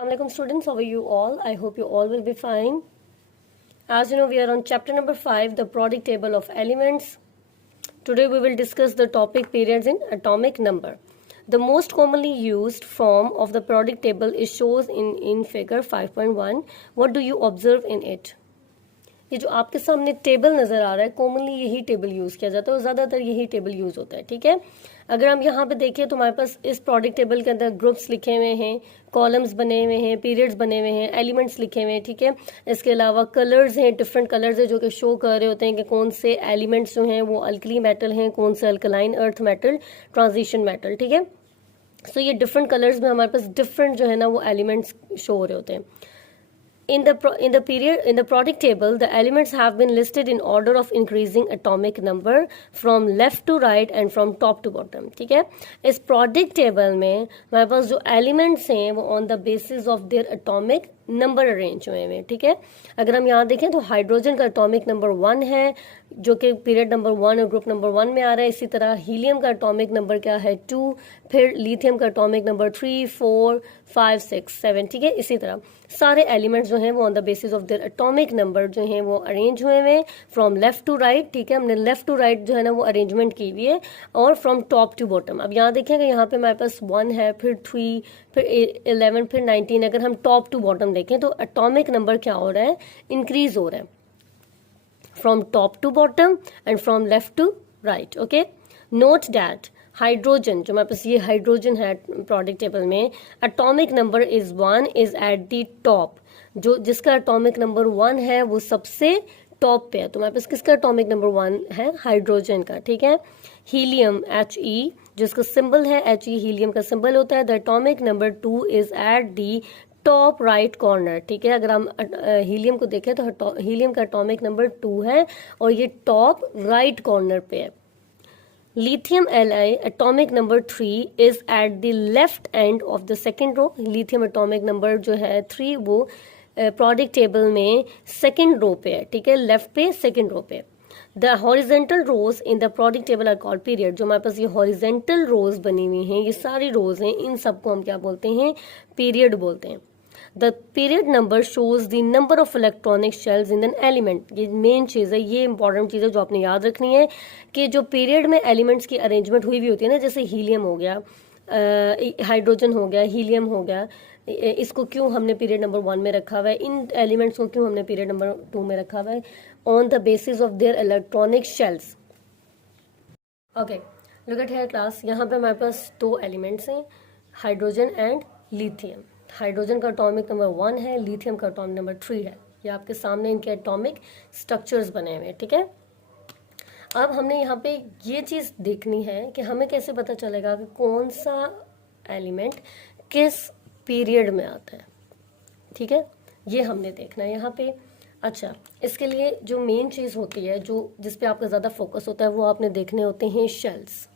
Assalamualaikum students, how are you all? I hope you all will be fine. As you know, we are on chapter number 5, the periodic table of elements. Today we will discuss the topic periods in atomic number. The most commonly used form of the periodic table is shown in figure 5.1. What do you observe in it? ये जो आपके सामने table नज़र आ रहा है, commonly यही table use किया जाता है और ज़्यादातर यही टेबल यूज़ होता है. ठीक है, अगर हम यहाँ पे देखें तो हमारे पास इस प्रोडक्ट टेबल के अंदर ग्रुप्स लिखे हुए हैं, कॉलम्स बने हुए हैं, पीरियड्स बने हुए हैं, एलिमेंट्स लिखे हुए हैं. ठीक है, इसके अलावा कलर्स हैं, डिफरेंट कलर्स हैं जो कि शो कर रहे होते हैं कि कौन से एलिमेंट्स जो हैं वो अल्कली मेटल हैं, कौन से alkaline earth metal, transition metal. ठीक है, सो ये डिफरेंट कलर्स में हमारे पास डिफरेंट जो है ना वो एलिमेंट्स शो हो रहे होते हैं. In the periodic table, the elements have been listed in order of increasing atomic number from left to right and from top to bottom. ठीक है, इस periodic table में हमारे पास जो elements हैं वो on the basis of their atomic number arrange हुए हैं. ठीक है, अगर हम यहाँ देखें तो हाइड्रोजन का एटॉमिक नंबर 1 है जो कि पीरियड नंबर 1 और ग्रुप नंबर 1 में आ रहा है. इसी तरह हीलियम का एटॉमिक नंबर क्या है 2, फिर लिथियम का एटॉमिक नंबर 3, 4, 5, 6, 7. ठीक है, इसी तरह सारे एलिमेंट्स जो हैं वो on the basis of their atomic number जो हैं वो अरेंज हुए हैं फ्रॉम लेफ्ट टू राइट. ठीक है, हमने लेफ्ट टू राइट जो है ना वो अरेंजमेंट की हुई है और फ्रॉम टॉप टू बॉटम. अब यहाँ देखेंगे यहाँ पे हमारे पास 1 है, फिर 3, फिर 11, फिर 19. अगर हम टॉप टू बॉटम देखें तो एटॉमिक नंबर क्या हो रहा है, इंक्रीज हो रहा है from top to bottom and from left to right. Okay, note that hydrogen जो हमारे पास ये हाइड्रोजन है प्रोडक्ट टेबल में, atomic number is 1 is at the top. जो जिसका एटॉमिक नंबर 1 है वो सबसे टॉप पे है. तो हमारे पास किसका एटॉमिक नंबर 1 है, हाइड्रोजन का. ठीक है, हीलियम He जिसका सिंबल है He, हीलियम का सिंबल होता है. The atomic number 2 is at the top right corner. ठीक है, अगर हम हीलियम को देखें तो हीलियम का एटॉमिक नंबर 2 है और ये टॉप राइट कॉर्नर पे है. Lithium Li atomic number 3 is at the left end of the second row. Lithium atomic number जो है 3 वो प्रोडक्ट टेबल में सेकेंड रो पे है. ठीक है, लेफ्ट पे सेकेंड रो पे. The horizontal rows in the product table are called period. जो हमारे पास ये हॉरिजेंटल रोज बनी हुई हैं, ये सारी रोज हैं, इन सबको हम क्या बोलते हैं, पीरियड बोलते हैं. The period number shows the number of electronic shells in an element. ये मेन चीज़ है, ये इंपॉर्टेंट चीज़ है जो आपने याद रखनी है कि जो पीरियड में एलिमेंट्स की अरेंजमेंट हुई हुई होती है ना, जैसे हीलियम हो गया, हाइड्रोजन हो गया, हीलियम हो गया, इसको क्यों हमने पीरियड नंबर 1 में रखा हुआ है, इन एलिमेंट्स को क्यों हमने पीरियड नंबर 2 में रखा हुआ है, on the basis of their electronic shells. Okay, look at here class. यहाँ पे हमारे पास 2 एलिमेंट्स हैं, हाइड्रोजन एंड लिथियम. हाइड्रोजन का एटॉमिक नंबर 1 है, लिथियम का एटॉमिक नंबर 3 है. ये आपके सामने इनके एटॉमिक स्ट्रक्चर्स बने हुए हैं. ठीक है, अब हमने यहाँ पे ये चीज़ देखनी है कि हमें कैसे पता चलेगा कि कौन सा एलिमेंट किस पीरियड में आता है. ठीक है, ये हमने देखना है यहाँ पे. अच्छा, इसके लिए जो मेन चीज़ होती है, जो जिस पे आपका ज़्यादा फोकस होता है, वो आपने देखने होते हैं शेल्स.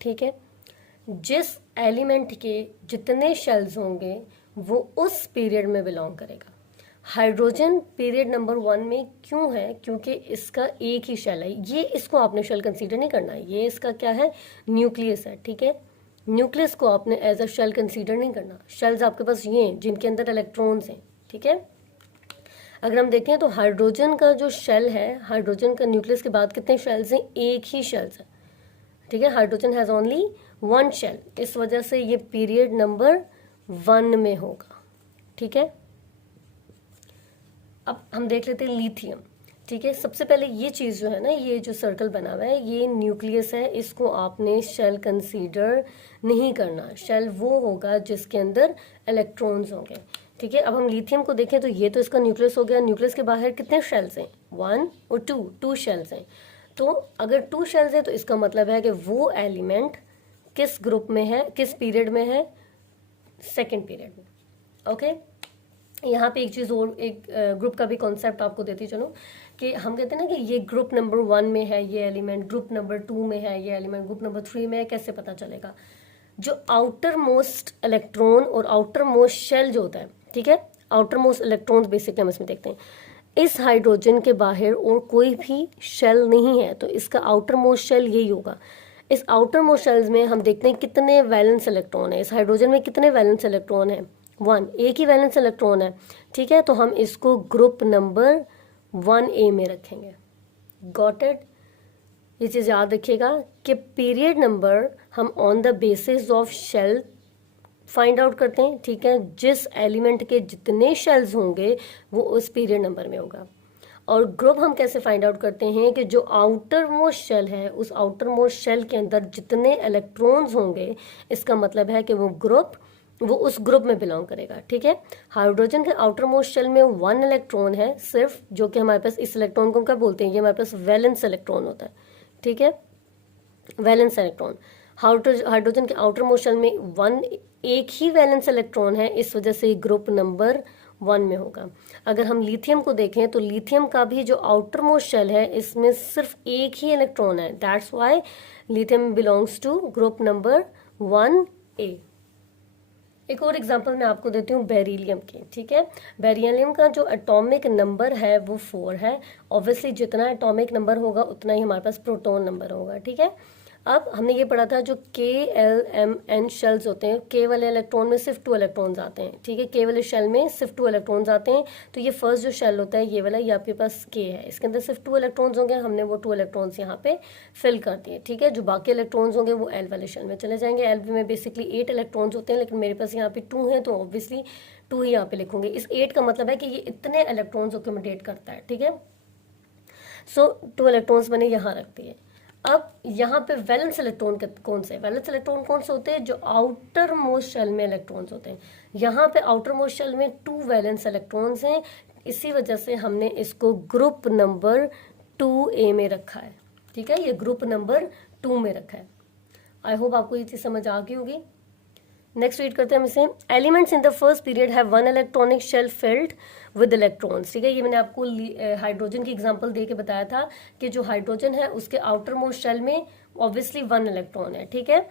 ठीक है, जिस एलिमेंट के जितने शेल्स होंगे वो उस पीरियड में बिलोंग करेगा. हाइड्रोजन पीरियड नंबर 1 में क्यों है, क्योंकि इसका एक ही शेल है. ये इसको आपने शेल कंसीडर नहीं करना है, ये इसका क्या है, न्यूक्लियस है. ठीक है, न्यूक्लियस को आपने एज अ शेल कंसीडर नहीं करना. शेल्स आपके पास ये हैं जिनके अंदर इलेक्ट्रॉन्स हैं. ठीक है, अगर हम देखें तो हाइड्रोजन का जो शेल है, हाइड्रोजन का न्यूक्लियस के बाद कितने शेल्स हैं, एक ही शेल्स है. ठीक है, हाइड्रोजन हैज़ ओनली 1 शेल, इस वजह से ये पीरियड नंबर 1 में होगा. ठीक है, अब हम देख लेते हैं लिथियम. ठीक है, सबसे पहले ये चीज़ जो है ना, ये जो सर्कल बना हुआ है ये न्यूक्लियस है, इसको आपने शेल कंसीडर नहीं करना. शेल वो होगा जिसके अंदर इलेक्ट्रॉन्स होंगे. ठीक है, अब हम लिथियम को देखें तो ये तो इसका न्यूक्लियस हो गया. न्यूक्लियस के बाहर कितने शेल्स हैं, 1 और 2 शेल्स हैं. तो अगर 2 शेल्स हैं तो इसका मतलब है कि वो एलिमेंट किस ग्रुप में है, किस पीरियड में है, सेकेंड पीरियड में. ओके, यहाँ पे एक चीज़ और, एक ग्रुप का भी कॉन्सेप्ट आपको देती चलो कि हम कहते हैं ना कि ये ग्रुप नंबर 1 में है ये एलिमेंट, ग्रुप नंबर 2 में है ये एलिमेंट, ग्रुप नंबर 3 में है. कैसे पता चलेगा, जो आउटर मोस्ट इलेक्ट्रॉन और आउटर मोस्ट शेल जो होता है. ठीक है, आउटर मोस्ट इलेक्ट्रॉन्स बेसिकली हम इसमें देखते हैं. इस हाइड्रोजन के बाहर और कोई भी शेल नहीं है, तो इसका आउटर मोस्ट शेल यही होगा. इस आउटर मोस्ट शेल्स में हम देखते हैं कितने वैलेंस इलेक्ट्रॉन है. इस हाइड्रोजन में कितने वैलेंस इलेक्ट्रॉन है, 1, एक ही वैलेंस इलेक्ट्रॉन है, ठीक है, तो हम इसको ग्रुप नंबर 1A में रखेंगे। Got it? ये चीज़ याद रखिएगा कि पीरियड नंबर हम on the basis of shell find out करते हैं, ठीक है, जिस एलिमेंट के जितने शेल्स होंगे वो उस पीरियड नंबर में होगा। और ग्रुप हम कैसे फाइंड आउट करते हैं कि जो आउटर मोस्ट शेल है उस आउटर मोस्ट शेल के अंदर जितने इलेक्ट्रॉन्स होंगे, इसका मतलब है कि वो उस ग्रुप में बिलोंग करेगा, ठीक है। हाइड्रोजन के आउटर मोस्ट शेल में 1 इलेक्ट्रॉन है सिर्फ, जो कि हमारे पास इस इलेक्ट्रॉन को क्या बोलते हैं, ये हमारे पास वैलेंस इलेक्ट्रॉन होता है, ठीक है, वैलेंस इलेक्ट्रॉन। हाइड्रोजन के आउटर मोस्ट शेल में 1 एक ही वैलेंस इलेक्ट्रॉन है, इस वजह से ग्रुप नंबर 1 में होगा। अगर हम लिथियम को देखें तो लिथियम का भी जो आउटर मोस्ट शेल है इसमें सिर्फ एक ही इलेक्ट्रॉन है, that's why lithium belongs to group number 1A। एक और एग्जांपल मैं आपको देती हूँ बेरिलियम की, ठीक है। बेरिलियम का जो एटॉमिक नंबर है वो 4 है। ऑब्वियसली जितना एटॉमिक नंबर होगा उतना ही हमारे पास प्रोटॉन नंबर होगा, ठीक है। अब हमने ये पढ़ा था जो KLMN शेल्स होते हैं, के वाले इलेक्ट्रॉन में सिर्फ 2 इलेक्ट्रॉन्स आते हैं, ठीक है, के वाले शेल में सिर्फ 2 इलेक्ट्रॉन्स आते हैं। तो ये फर्स्ट जो शेल होता है ये वाला, ये आपके पास K है, इसके अंदर सिर्फ 2 इलेक्ट्रॉन्स होंगे, हमने वो 2 इलेक्ट्रॉन्स यहाँ पे फिल कर दिए, ठीक है। जो बाकी इलेक्ट्रॉन्स होंगे वो L वाले शेल में चले जाएंगे। L में बेसिकली 8 इलेक्ट्रॉन्स होते हैं, लेकिन मेरे पास यहाँ पे 2 हैं तो ऑब्वियसली 2 ही यहाँ पे लिखूंगे। इस 8 का मतलब है कि ये इतने इलेक्ट्रॉन्स अकोमोडेट करता है, ठीक है। सो 2 इलेक्ट्रॉन्स मैंने यहाँ रख दिए। अब यहाँ पे वैलेंस इलेक्ट्रॉन कौन से, वैलेंस इलेक्ट्रॉन कौन से होते हैं, जो आउटर मोस्ट शेल में इलेक्ट्रॉन्स होते हैं। यहाँ पे आउटर मोस्ट शेल में 2 वैलेंस इलेक्ट्रॉन्स हैं, इसी वजह से हमने इसको ग्रुप नंबर 2A में रखा है, ठीक है, ये ग्रुप नंबर 2 में रखा है। आई होप आपको ये चीज समझ आ गई होगी। नेक्स्ट रीड करते हैं हम इसे। Elements in the first period have 1 electronic shell filled with electrons, ठीक है। ये मैंने आपको हाइड्रोजन की एग्जांपल दे के बताया था कि जो हाइड्रोजन है उसके आउटर मोस्ट शेल में ऑब्वियसली 1 इलेक्ट्रॉन है, ठीक है।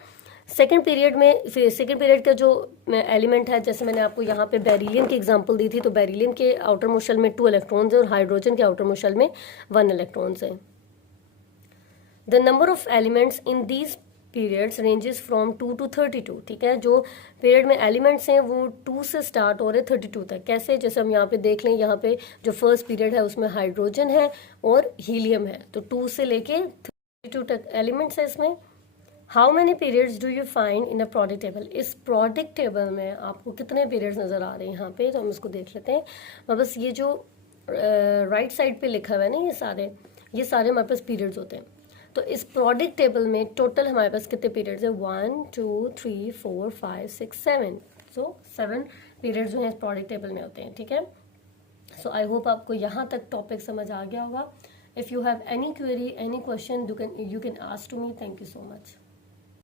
सेकेंड पीरियड का जो एलिमेंट है, जैसे मैंने आपको यहाँ पे बेरिलियम की एग्जांपल दी थी, तो बेरिलियम के आउटर मोस्ट शेल में 2 इलेक्ट्रॉन्स है और हाइड्रोजन के आउटर मोस्ट शेल में 1 इलेक्ट्रॉन्स है। The number of elements in these periods ranges from 2 to 32, ठीक है। जो पीरियड में एलिमेंट्स हैं वो 2 से स्टार्ट हो रहे 32 तक। कैसे, जैसे हम यहाँ पे देख लें, यहाँ पे जो फर्स्ट पीरियड है उसमें हाइड्रोजन है और हीलियम है, तो 2 से लेके 32 तक एलिमेंट्स है इसमें। How many periods do you find in a product table, इस प्रोडक्ट टेबल में आपको कितने पीरियड्स नजर आ रहे हैं यहाँ पे, तो हम इसको देख लेते हैं। बस ये जो राइट साइड पे लिखा हुआ है ना, ये सारे हमारे पास पीरियड्स होते हैं। तो इस प्रोडक्ट टेबल में टोटल हमारे पास कितने पीरियड्स है, 1 2 3 4 5 6 7, सो 7 पीरियड्स जो है इस प्रोडक्ट टेबल में होते हैं, ठीक है। सो आई होप आपको यहाँ तक टॉपिक समझ आ गया होगा। If you have any query, any question, you can ask to me. Thank you so much.